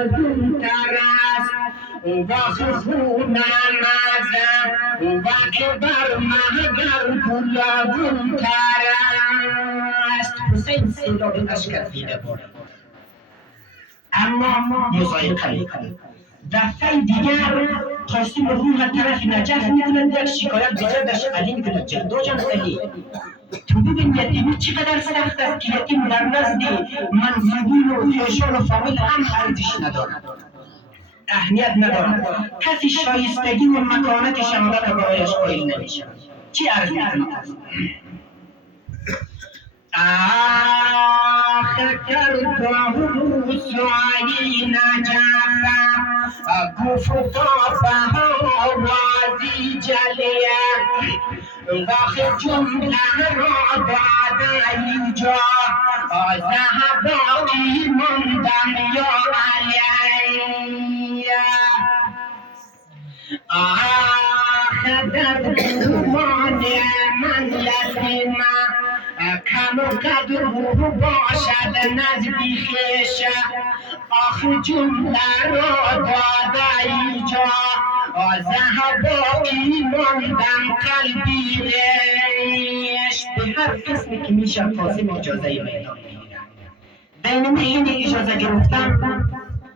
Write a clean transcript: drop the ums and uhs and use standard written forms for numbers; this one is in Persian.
از تر است وقت خونم ازم وقت بر مگر گلابون تر است. حسین سیلاب اشکت دیده بود اما مضایقه میکنه. دفعه دیگر قاسم روح طرف نجف میکنند، یک شکایت بزرگش علی میکنند جدو جان علی تو ببین یتیمی چقدر سخت است که یتیم در نزد منصبین و خویشان و فامیل هم ارزش ندارد، اهمیت ندارد، کسی شایستگی و مکانت شهادت برایش قائل نمیشه. چی عرض میکنید؟ کرده سعی نجفم گفتم آوازی جلیم وقت جمله را بعد اینجا ذهباقی مندم یا علی در گمان من یتیمم کم و قدر باشد نزدی خویش آخ جمله را داده اینجا ذهباقی ماندم قلبی ریش. به هر قسمی که میشه قاسم اجازه میدان بین این اجازه گرفتم